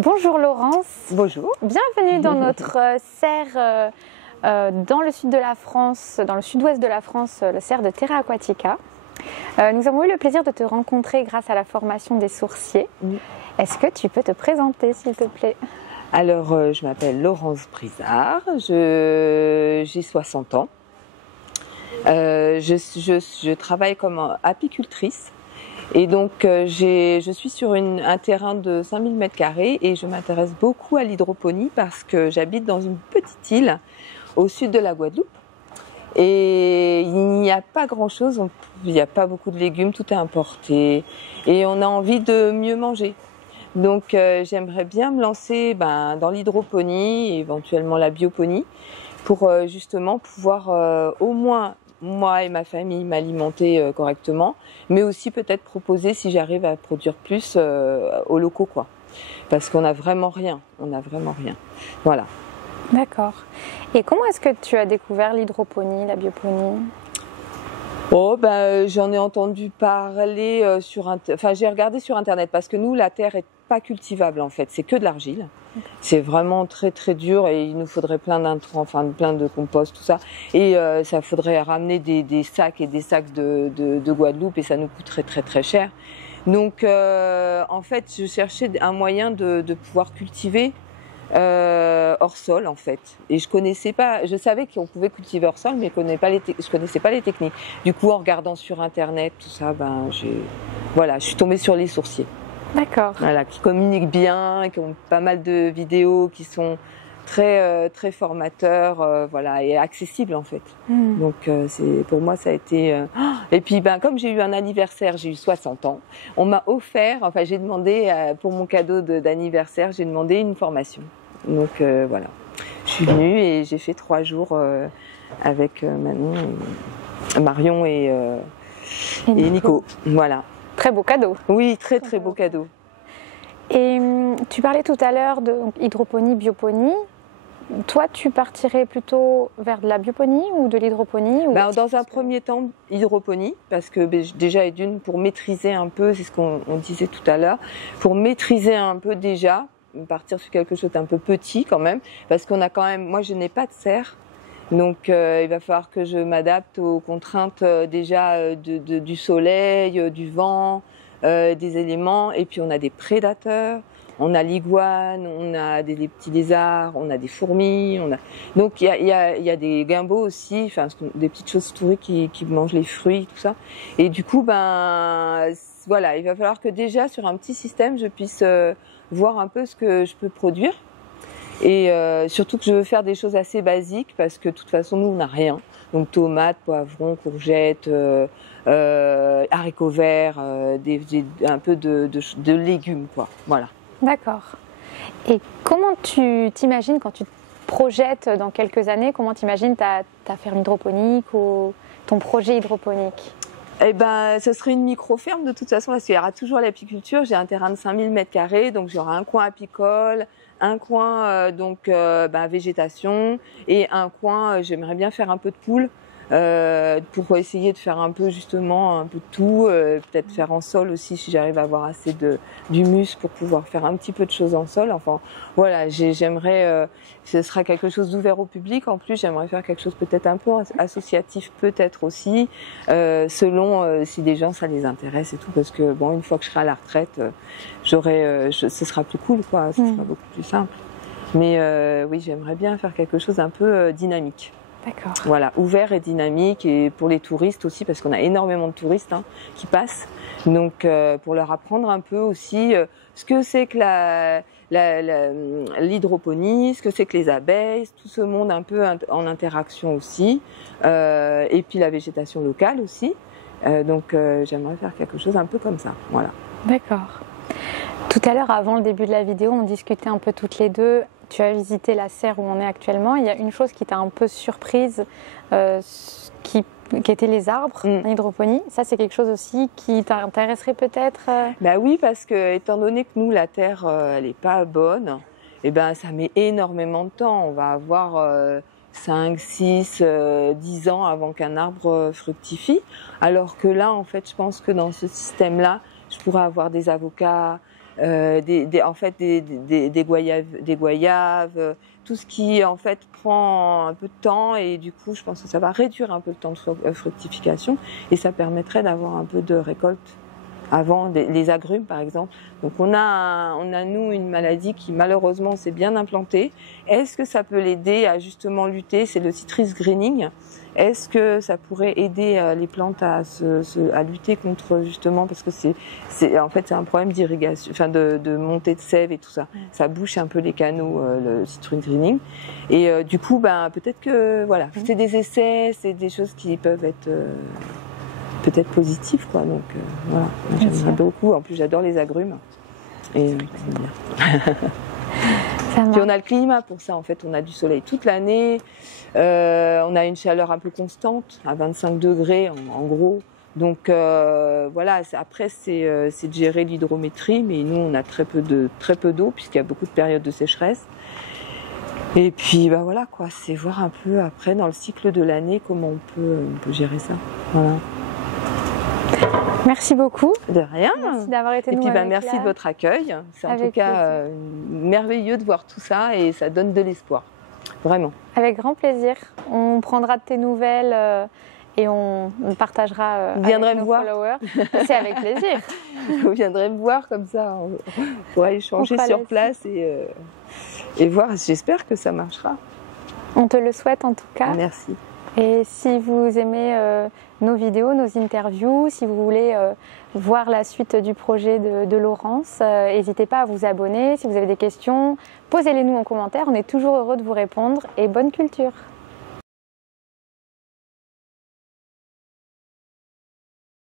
Bonjour Laurence. Bonjour. Bienvenue dans notre serre dans le sud de la France, dans le sud-ouest de la France, le serre de Terra Aquatica. Nous avons eu le plaisir de te rencontrer grâce à la formation des sourciers. Est-ce que tu peux te présenter s'il te plaît? Alors, je m'appelle Laurence Brizard, j'ai 60 ans. Je travaille comme apicultrice. Et donc, je suis sur un terrain de 5000 m² et je m'intéresse beaucoup à l'hydroponie parce que j'habite dans une petite île au sud de la Guadeloupe. Et il n'y a pas grand-chose, il n'y a pas beaucoup de légumes, tout est importé. Et on a envie de mieux manger. Donc, j'aimerais bien me lancer dans l'hydroponie et éventuellement la bioponie pour justement pouvoir au moins moi et ma famille m'alimenter correctement, mais aussi peut-être proposer si j'arrive à produire plus aux locaux, quoi. Parce qu'on n'a vraiment rien, Voilà. D'accord. Et comment est-ce que tu as découvert l'hydroponie, la bioponie? Oh, j'en ai entendu parler j'ai regardé sur internet parce que nous la terre est pas cultivable en fait, c'est que de l'argile. C'est vraiment très très dur et il nous faudrait plein d'intrants, plein de compost, tout ça. Et ça faudrait ramener des sacs et des sacs de Guadeloupe et ça nous coûterait très très cher. Donc en fait, je cherchais un moyen de pouvoir cultiver hors sol en fait. Et je savais qu'on pouvait cultiver hors sol, mais je connaissais pas les techniques. Du coup, en regardant sur internet, tout ça, je suis tombée sur les sourciers. D'accord. Voilà, qui communiquent bien, qui ont pas mal de vidéos, qui sont très très formateurs, et accessibles en fait. Donc pour moi ça a été. Et puis comme j'ai eu un anniversaire, j'ai eu 60 ans, on m'a offert, j'ai demandé pour mon cadeau d'anniversaire, j'ai demandé une formation. Donc voilà, je suis venue et j'ai fait 3 jours avec Marion et Nico. Voilà. Très beau cadeau. Oui, très très beau cadeau. Et tu parlais tout à l'heure de hydroponie, bioponie. Toi, tu partirais plutôt vers de la bioponie ou de l'hydroponie Dans un premier temps, hydroponie, parce que déjà, pour maîtriser un peu, c'est ce qu'on disait tout à l'heure, pour maîtriser un peu déjà, partir sur quelque chose d'un peu petit quand même, parce qu'on a quand même, moi je n'ai pas de serre, donc il va falloir que je m'adapte aux contraintes déjà du soleil, du vent, des éléments, et puis on a des prédateurs. On a l'iguane, on a des petits lézards, on a des fourmis, donc il y a des guimbeaux aussi, des petites chauves-souris qui mangent les fruits, tout ça. Et du coup, voilà, il va falloir que déjà sur un petit système, je puisse voir un peu ce que je peux produire. Et surtout que je veux faire des choses assez basiques parce que de toute façon, nous, on n'a rien. Donc tomates, poivrons, courgettes, haricots verts, un peu de légumes, quoi. Voilà. D'accord. Et comment tu t'imagines quand tu te projettes dans quelques années, comment tu imagines ta ferme hydroponique ou ton projet hydroponique? Ce serait une micro-ferme de toute façon parce qu'il y aura toujours l'apiculture. J'ai un terrain de 5000 m², donc j'aurai un coin apicole, un coin végétation et un coin, j'aimerais bien faire un peu de poules. Pour essayer de faire un peu justement un peu de tout, peut-être faire en sol aussi si j'arrive à avoir assez d'humus pour pouvoir faire un petit peu de choses en sol. Enfin voilà, j'aimerais, ce sera quelque chose d'ouvert au public. En plus, j'aimerais faire quelque chose peut-être un peu associatif, peut-être aussi, selon si des gens ça les intéresse et tout, parce que bon, une fois que je serai à la retraite, ce sera plus cool, quoi, ce sera beaucoup plus simple. Mais oui, j'aimerais bien faire quelque chose un peu dynamique. D'accord. Voilà, ouvert et dynamique, et pour les touristes aussi, parce qu'on a énormément de touristes qui passent. Donc, pour leur apprendre un peu aussi ce que c'est que l'hydroponie, ce que c'est que les abeilles, tout ce monde un peu en interaction aussi, et puis la végétation locale aussi. Donc, j'aimerais faire quelque chose un peu comme ça. Voilà. D'accord. Tout à l'heure, avant le début de la vidéo, on discutait un peu toutes les deux. Tu as visité la serre où on est actuellement. Il y a une chose qui t'a un peu surprise, qui étaient les arbres en hydroponie. Ça, c'est quelque chose aussi qui t'intéresserait peut-être Oui, parce que étant donné que nous, la terre, elle n'est pas bonne, ça met énormément de temps. On va avoir 5, 6, 10 ans avant qu'un arbre fructifie. Alors que là, en fait, je pense que dans ce système-là, je pourrais avoir des avocats, en fait des goyaves, tout ce qui en fait prend un peu de temps, et du coup je pense que ça va réduire un peu le temps de fructification et ça permettrait d'avoir un peu de récolte avant les agrumes par exemple. Donc on a nous une maladie qui malheureusement s'est bien implantée. Est-ce que ça peut l'aider à justement lutter? C'est le citrus greening. Est-ce que ça pourrait aider les plantes à lutter contre, justement, parce que en fait c'est un problème d'irrigation, enfin de montée de sève et tout ça. Ça bouche un peu les canaux, le citrus greening. Et du coup, peut-être que voilà, c'est des essais, c'est des choses qui peuvent être peut-être positives, quoi. Donc voilà, j'aimerais beaucoup. En plus, j'adore les agrumes. Et puis on a le climat pour ça, en fait, on a du soleil toute l'année, on a une chaleur un peu constante, à 25 degrés en gros. Donc voilà, après c'est de gérer l'hydrométrie, mais nous on a très peu d'eau puisqu'il y a beaucoup de périodes de sécheresse. Et puis voilà quoi, c'est voir un peu après dans le cycle de l'année comment on peut gérer ça. Voilà. Merci beaucoup. De rien. Merci d'avoir été nous. Et puis merci de votre accueil. C'est en tout cas merveilleux de voir tout ça et ça donne de l'espoir. Vraiment. Avec grand plaisir. On prendra de tes nouvelles et on partagera Vous viendrez avec me nos voir. followers. C'est avec plaisir. Vous viendrez me voir comme ça. On pourra échanger sur place et voir. J'espère que ça marchera. On te le souhaite en tout cas. Merci. Et si vous aimez nos vidéos, nos interviews, si vous voulez voir la suite du projet de Laurence, n'hésitez pas à vous abonner. Si vous avez des questions, posez-les nous en commentaire. On est toujours heureux de vous répondre et bonne culture.